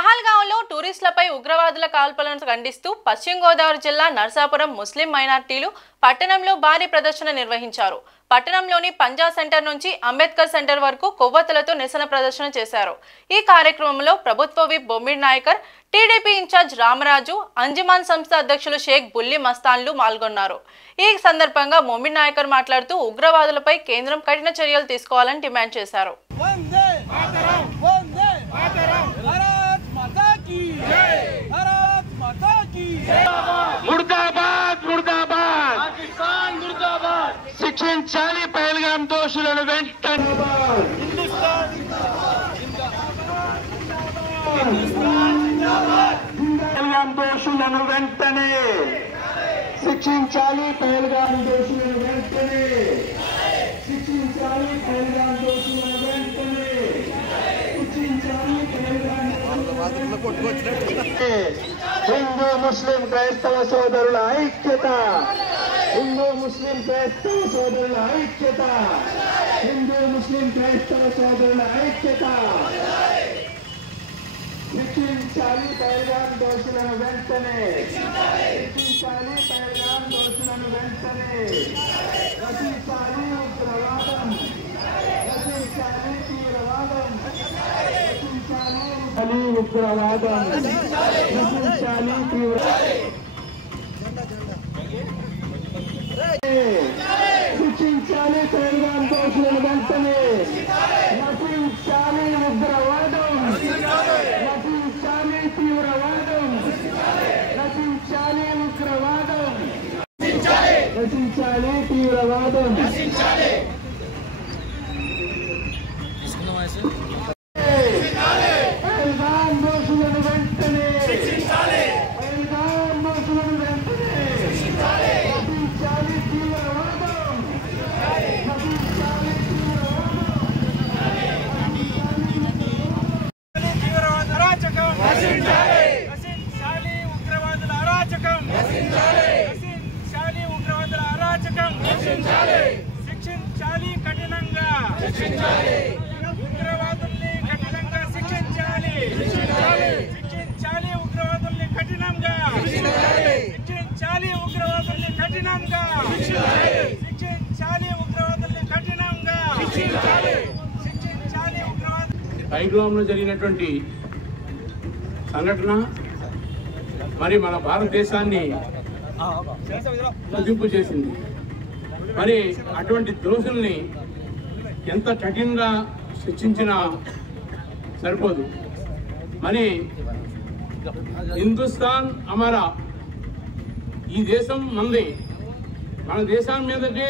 పహల్గాంలో టూరిస్టులపై ఉగ్రవాదుల కాల్పులను ఖండిస్తూ పశ్చిమ గోదావరి జిల్లా నర్సాపురం ముస్లిం మైనార్టీలు పట్టణంలో భారీ ప్రదర్శన నిర్వహించారు. పట్టణంలోని పంజా సెంటర్ నుంచి అంబేద్కర్ సెంటర్ వరకు కొవ్వొత్తులతో నిరసన ప్రదర్శన చేశారు. ఈ కార్యక్రమంలో ప్రభుత్వ విప్ బొమ్మిడి నాయకర్, టీడీపీ ఇన్ఛార్జ్ రామరాజు, అంజుమాన్ సంస్థ అధ్యక్షులు షేక్ బుల్లి మస్తాన్లు పాల్గొన్నారు. ఈ సందర్భంగా బొమ్మిడి నాయకర్ మాట్లాడుతూ ఉగ్రవాదులపై కేంద్రం కఠిన చర్యలు తీసుకోవాలని డిమాండ్ చేశారు. मुर्दाबाद मुर्दाबाद पाकिस्तान मुर्दाबाद शिक्षिंचाली पहलगाम दोषुలను వెంటనే पहलगाम दोषुలను వెంటనే शिक्षिंचाली पहलगाम दोषुలను వెంటనే शिक्षिंचाली पहलगाम दोषुలను వెంటనే शिक्षिंचाली पहलगाम हिंदू मुस्लिम क्రైస్తవ సోదరుల ఐక్యత हिंदू मुस्लिम क्రైస్తవ సోదరుల ఐక్యత हिंदू मुस्लिम క్రైస్తవ సోదరుల ఐక్యత శిక్షించాలి పహల్గాం దోషులను వెంటనే శిక్షించాలి పహల్గాం దోషులను వెంటనే రచించాలి ఉగ్రవాదం రచించాలి తీవ్రవాదం రచించాలి ఉగ్రవాదం రచించాలి శిక్షించాలి పహల్గాం దోషులను వెంటనే రచించాలి ఉగ్రవాదం రచించాలి తీవ్రవాదం రచించాలి ఉగ్రవాదం రచించాలి తీవ్రవాదం పహల్గాం దోషులను వెంటనే పహల్గాం దోషులను వెంటనే రచించాలి తీవ్రవాదం రచించాలి శిక్షించాలి కఠినంగా ఉగ్రవాదుల్ని కఠినంగా శిక్షించాలి శిక్షించాలి ఉగ్రవాదుల్ని కఠినంగా శిక్షించాలి ఉగ్రవాదుల్ని కఠినంగా శిక్షించాలి ఉగ్రవాదుల్ని కఠినంగా శిక్షించాలి ఉగ్రవాదు. పహల్గాంలో జరిగినటువంటి సంఘటన మరి మన భారతదేశాన్ని కుదింపు చేసింది. మరి అటువంటి దోషుల్ని ఎంత కఠినంగా శిక్షించినా సరిపోదు. మరి హిందుస్థాన్ అమరా, ఈ దేశం మంది. మన దేశం మీదకి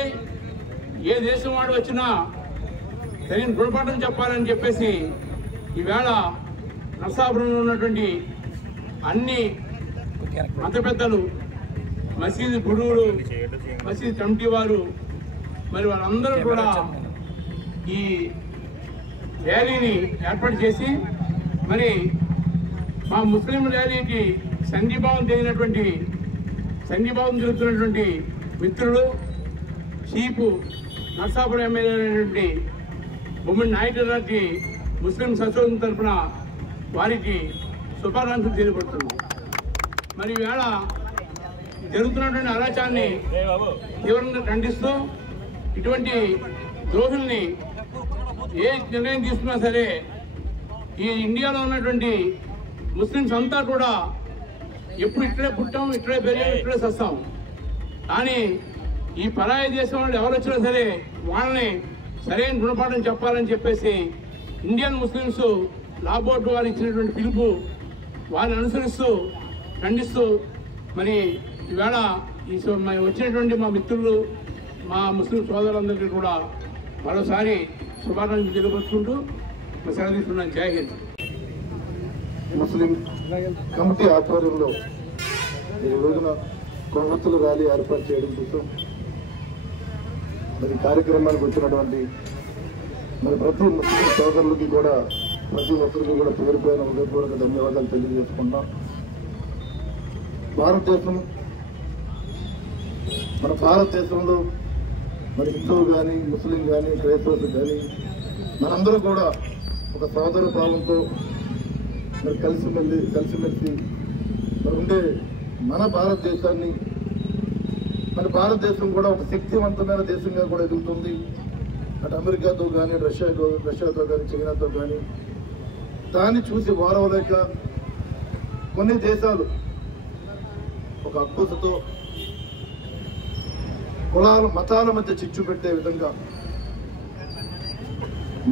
ఏ దేశం వాడు వచ్చినా తగిన గుణపాఠం చెప్పాలని చెప్పేసి ఈవేళ నర్సాపురంలో ఉన్నటువంటి అన్ని మత పెద్దలు, మసీదు గురువులు, మసీదు కమిటీ వారు, మరి వాళ్ళందరూ కూడా ఈ ర్యాలీని ఏర్పాటు చేసి మరి మా ముస్లిం ర్యాలీకి సంఘీభావం జరుగుతున్నటువంటి మిత్రులు, చీఫ్ నర్సాపురం ఎమ్మెల్యే అయినటువంటి బొమ్మిడి నాయకుడి గారికి ముస్లిం సచోదం తరఫున వారికి శుభాకాంక్షలు తెలియబడుతుంది. మరి ఈవేళ జరుగుతున్నటువంటి అరాచకాన్ని తీవ్రంగా ఖండిస్తూ ఇటువంటి ద్రోహుల్ని ఏ నిర్ణయం తీసుకున్నా సరే ఈ ఇండియాలో ఉన్నటువంటి ముస్లిమ్స్ అంతా కూడా ఎప్పుడు ఇక్కడే పుట్టాం, ఇక్కడే పెరిగాం, ఇక్కడే సస్తాం. కానీ ఈ పరాయి దేశం వాళ్ళు ఎవరు వచ్చినా సరే వాళ్ళని సరైన గుణపాఠం చెప్పాలని చెప్పేసి ఇండియన్ ముస్లిమ్స్ లా బోర్డు వారు ఇచ్చినటువంటి పిలుపు వారిని అనుసరిస్తూ ఖండిస్తూ మరి ఈవేళ వచ్చినటువంటి మా మిత్రులు, మా ముస్లిం సోదరులందరికీ కూడా మరోసారి శుభాకాంక్షలు తెలియపరుచుకుంటూ సెలవు తీసుకున్నాను. జై హింద్. ముస్లిం కమిటీ ఆధ్వర్యంలో ఈ రోజున కొవ్వొత్తుల ర్యాలీ ఏర్పాటు చేయడం కోసం మరి కార్యక్రమానికి వచ్చినటువంటి మరి ప్రతి ముస్లిం సోదరులకి కూడా ప్రతి ఒక్కరికి కూడా పేరు పైన హృదయపూర్వక ధన్యవాదాలు తెలియజేసుకుంటున్నాం. మన భారతదేశంలో మరి హిందువు కానీ, ముస్లిం కానీ, క్రైస్తవులు కానీ మనందరూ కూడా ఒక సోదర భావంతో మరి కలిసిమెలిసి మరి ఉండే మన భారతదేశాన్ని, మన భారతదేశం కూడా ఒక శక్తివంతమైన దేశంగా కూడా ఎదుగుతుంది. అటు అమెరికాతో కానీ, రష్యాతో కానీ, చైనాతో కానీ దాన్ని చూసి వారవలేక కొన్ని దేశాలు ఒక అక్కుసతో కులాల మతాల మధ్య చిచ్చు పెట్టే విధంగా,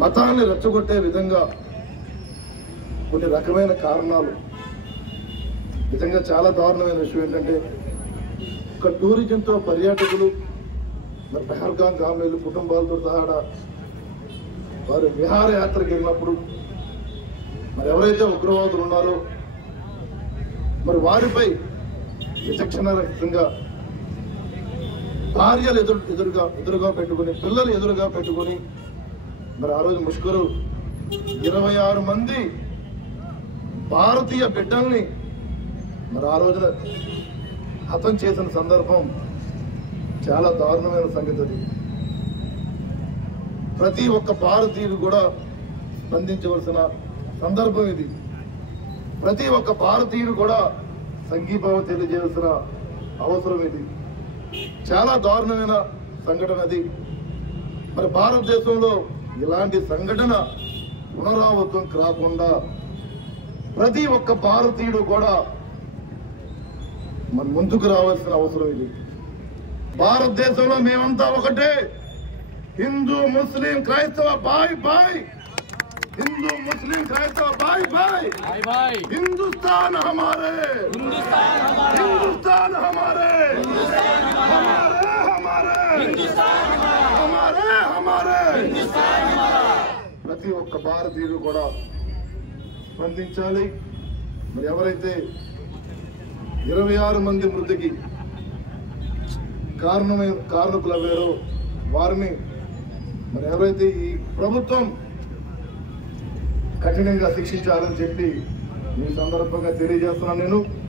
మతాన్ని రెచ్చగొట్టే విధంగా కొన్ని రకమైన కారణాలు. నిజంగా చాలా దారుణమైన విషయం ఏంటంటే, ఒక టూరిజంతో పర్యాటకులు మరి పెహల్గాం వెళ్ళి కుటుంబాలతో సహా వారు విహారయాత్రకు వెళ్ళినప్పుడు మరి ఎవరైతే ఉగ్రవాదులు ఉన్నారో మరి వారిపై విచక్షణరహితంగా భార్యలు ఎదురుగా పెట్టుకుని, పిల్లలు ఎదురుగా పెట్టుకుని మరి ఆ రోజు ముష్కరు 26 మంది భారతీయ బిడ్డల్ని మరి ఆ రోజున హతం చేసిన సందర్భం చాలా దారుణమైన సంగతి. అది ప్రతి ఒక్క భారతీయుడు కూడా స్పందించవలసిన సందర్భం ఇది. ప్రతి ఒక్క భారతీయుడు కూడా సంఘీభావం తెలియజేయాల్సిన అవసరం ఇది. చాలా దారుణమైన సంఘటన అది. మరి భారతదేశంలో ఇలాంటి సంఘటన పునరావృతం కాకుండా ప్రతి ఒక్క భారతీయుడు కూడా మన ముందుకు రావాల్సిన అవసరం ఇది. భారతదేశంలో మేమంతా ఒకటే. హిందూ ముస్లిం క్రైస్తవ బాయ్ బాయ్, हिंदू मुस्लिम क्राइस्तव भाई भाई, हिंदुस्तान हमारे, हिंदुस्तान हमारे, हमारे ప్రతి ఒక్క భారతీయుడు కూడా స్పందించాలి. మరి ఎవరైతే 26 మంది మృతికి కారణకులు అయ్యారో వారిని మరి ఎవరైతే ఈ ప్రభుత్వం కఠినంగా శిక్షించాలని చెప్పి ఈ సందర్భంగా తెలియజేస్తున్నాను నేను.